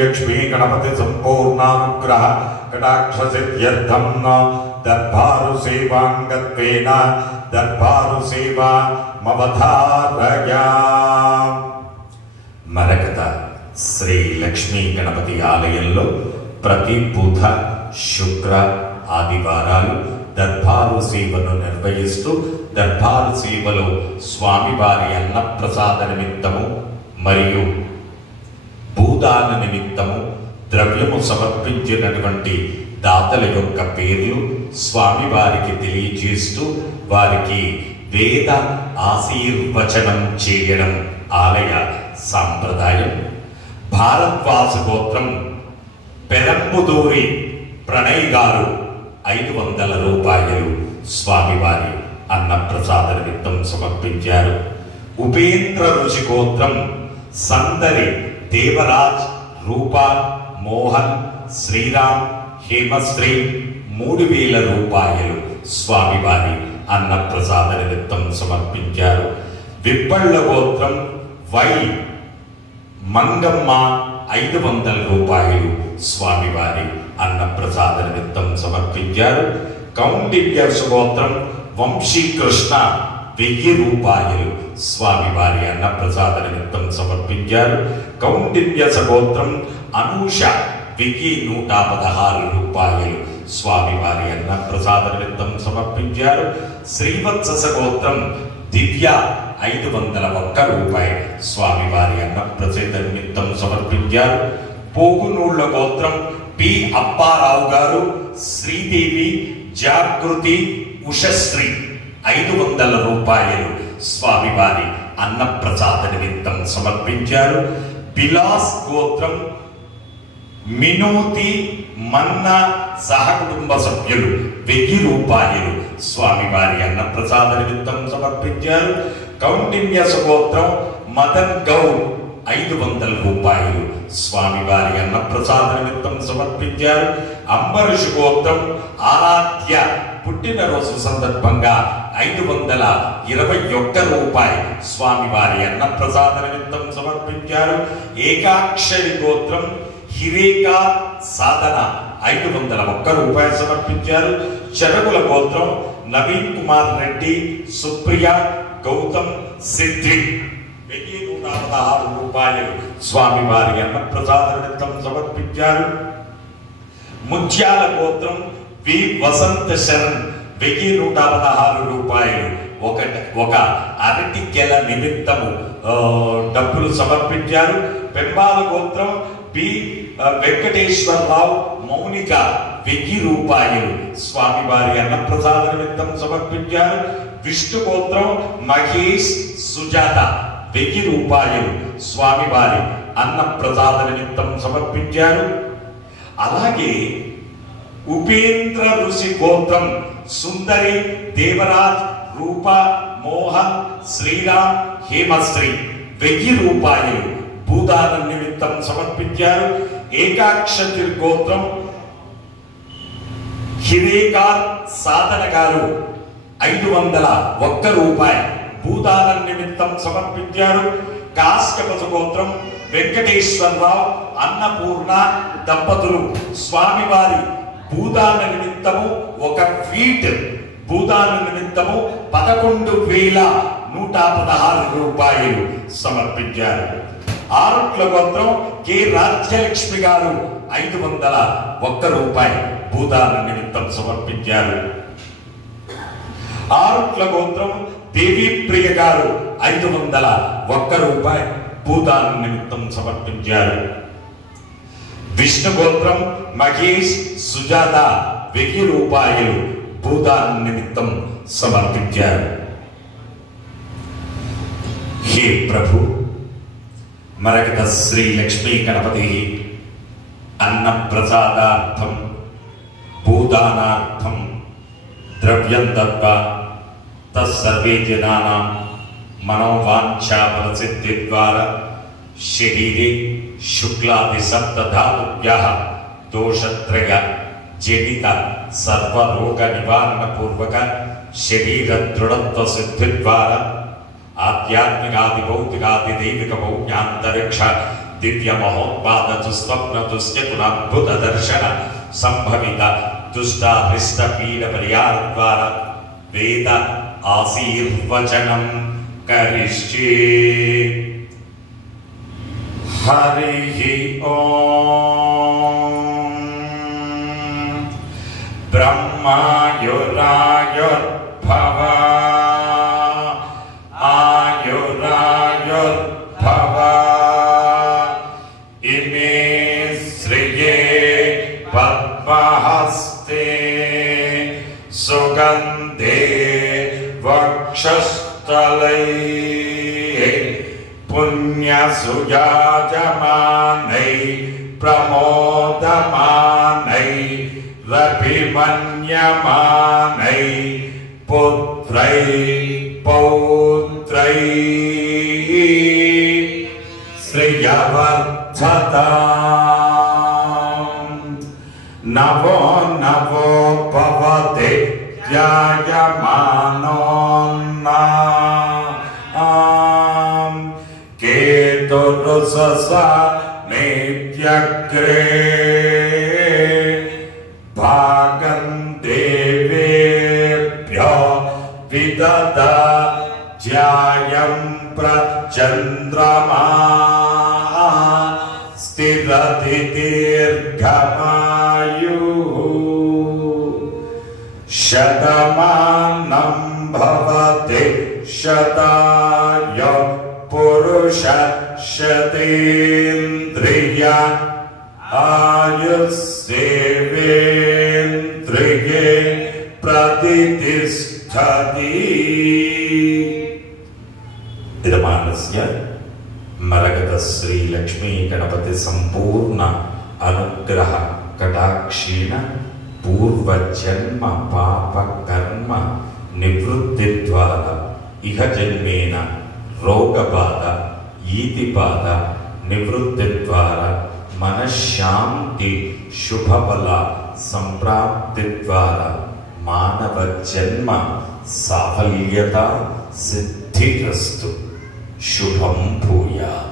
लक्ष्मी गणपति संपूर्णानुग्रह कटाक्ष सिद्ध्यर्थं दर्भारु सेवांगत्वेन दर्भारु सेवा मवधारया। మరకత శ్రీ లక్ష్మీ గణపతి ఆలయంలో ప్రతి బుధ శుక్ర ఆదివారాలు దర్బారు సేవను నిర్వహిస్తూ దర్బారు సేవలో స్వామివారి అన్నప్రసాద నిమిత్తము మరియు భూదాన నిమిత్తము ద్రవ్యము సమర్పించినటువంటి దాతల యొక్క పేర్లు స్వామివారికి తెలియజేస్తూ వారికి వేద ఆశీర్వచనం చేయడం ఆలయ సాంప్రదాయం. భారద్వాస గోత్రం పెరంబుదూరి ప్రణయ్ గారు 500 రూపాయలు స్వామివారి అన్నప్రసాద నిమిత్తం సమర్పించారు. ఉపేంద్ర ఋషి గోత్రం సందరి దేవరాజ్, రూపా, మోహన్, శ్రీరామ్, హేమశ్రీ 3000 రూపాయలు స్వామివారి అన్నప్రసాద నిమిత్తం సమర్పించారు. విప్పళ్ళ గోత్రం వై మంగమ్మ 500 రూపాయలు స్వామివారి అన్నప్రసాద నిమిత్తం సమర్పించారు. కౌండిన్య గోత్రం వంశీకృష్ణ 1000 రూపాయలు స్వామివారి అన్నప్రసాద నిమిత్తం సమర్పించారు. కౌండిన్య గోత్రం అనూష 1116 రూపాయలు స్వామివారి అన్నప్రసాద నిమిత్తం సమర్పించారు. శ్రీవత్స గోత్రం దివ్య 501 రూపాయలు స్వామివారి అన్నప్రసాద నిమిత్తం సమర్పించారు. పోగునూళ్ళ గోత్రం పి అప్పారావు గారు, శ్రీదేవి, జాగృతి, ఉషశ్రీ 500 రూపాయలు స్వామివారి అన్నప్రసాద నిమిత్తం సమర్పించారు. బిలాస్ గోత్రం మినోతి, మన్న సహకుటుంబ సభ్యులు 1000 రూపాయలు స్వామివారి అన్నప్రసాద నిమిత్తం సమర్పించారు. కౌండిన్య గోత్రం మదన్ గౌడ్ 500 రూపాయలు స్వామివారి అన్నప్రసాద నిమిత్తం సమర్పించారు. అంబరీష్ గోత్రం ఆరాధ్య పుట్టినరోజు సందర్భంగా 521 రూపాయలు స్వామివారి అన్నప్రసాద నిమిత్తం సమర్పించారు. ఏకాక్షరి గోత్రం హిరేకా సాధన 501 రూపాయలు సమర్పించారు. చెరకుల గోత్రం నవీన్ కుమార్ రెడ్డి, సుప్రియ, గౌతమ్, సిద్ధి 1116 రూపాయలు స్వామివారి అన్నప్రసాద నిమిత్తం సమర్పించారు. ముత్యాల గోత్రం వి వసంత శరణ్ 1116 రూపాయలు ఒక అరటి గెల నిమిత్తము డబ్బులు సమర్పించారు. పెంబాల గోత్రం బి వెంకటేశ్వరరావు, మౌనిక 1000 రూపాయలు స్వామివారి అన్నప్రసాద నిమిత్తం సమర్పించారు. విష్ణు గోత్రం మహేష్, సుజాత 1000 రూపాయలు స్వామివారి అన్నప్రసాద నిమిత్తం సమర్పించారు. అలాగే ఉపేంద్ర ఋషి గోత్రం సుందరి, దేవరాజ్, రూప, మోహన్, శ్రీరామ్, హేమశ్రీ 1000 రూపాయలు భూదాన నిమిత్తం సమర్పించారు. ఏకాక్షరి గోత్రం హిరేకా సాధన గారు 501 రూపాయలు భూదాన నిమిత్తం సమర్పించారు. కాశ్యప గోత్రం వెంకటేశ్వరరావు, అన్నపూర్ణ దంపతులు స్వామివారి భూదాన నిమిత్తము 1 ఫీట్ భూదాన నిమిత్తము 11,116 రూపాయలు సమర్పించారు. ఆరుట్ల గోత్రం కె రాజ్యలక్ష్మి గారు 501 రూపాయలు భూదాన నిమిత్తం సమర్పించారు. ఆరుట్ల గోత్రం దేవి ప్రియ గారు 501 రూపాయలు భూదాన నిమిత్తం సమర్పించారు. విష్ణు గోత్రం మహేష్, సుజాత 1000 రూపాయలు భూదాన నిమిత్తం సమర్పించారు. హే ప్రభు, మరకత శ్రీ లక్ష్మీ గణపతి అన్నప్రసాదార్థం భూదానార్థం ద్రవ్యం దత్వా తత్సర్వే జనానాం మనోవాంఛాఫల సిద్ధి ద్వారా శరీరే శుక్లాది సప్తధాతుభ్యః దోషత్రయ జనిత సర్వరోగ నివారణ పూర్వక శరీర దృఢత్వ సిద్ధి ద్వారా ఆధ్యాత్మికాది భౌతికాది దైవిక భౌమ్యాంతరిక్ష దివ్య మహోత్పాద దుస్వప్న దుశ్చకునాద్భుత దర్శన సంభవిత దుష్టాభృష్ట పీడ పరిహారద్వార వేద ఆశీర్వచనం కరిష్యే. హరి ఓం. బ్రహ్మాయురాయుర్భవ ఆయురాయుర్భవ ఇమే శ్రియే పద్మహస్తే సుగంధే వక్షస్థలై పుణ్యసుయాజమానై ప్రమోదమానై రభిమన్యమానై పుత్రై పౌత్రై శ్రియవర్ధతాం. నవో నవో భవతే ధ్యాయమానోన్నాం. కేతురుససా నిత్యగ్రే భాగం దేవేభ్యో విదదా జ్యాయం ప్రచంద్రమా స్థిరతి దీర్ఘమాయుః. శతమానం భవతి శతాయ పురుష శతేంద్రియ ఆయుస్సేవేంద్రియే ప్రతిష్ఠతి. యజమానస్య మరగత శ్రీ లక్ష్మీ గణపతి సంపూర్ణ అనుగ్రహ కటాక్షేణ పూర్వజన్మ పాప కర్మ నివృత్తి ద్వారా ఇహ జన్మేన రోగబాధ ఈతిబాధ నివృత్తి ద్వారా మనశ్శాంతి శుభఫల సంప్రాప్తి ద్వారా మానవ జన్మ సాఫల్యత సిద్ధిరస్తు. శుభం భూయాత్.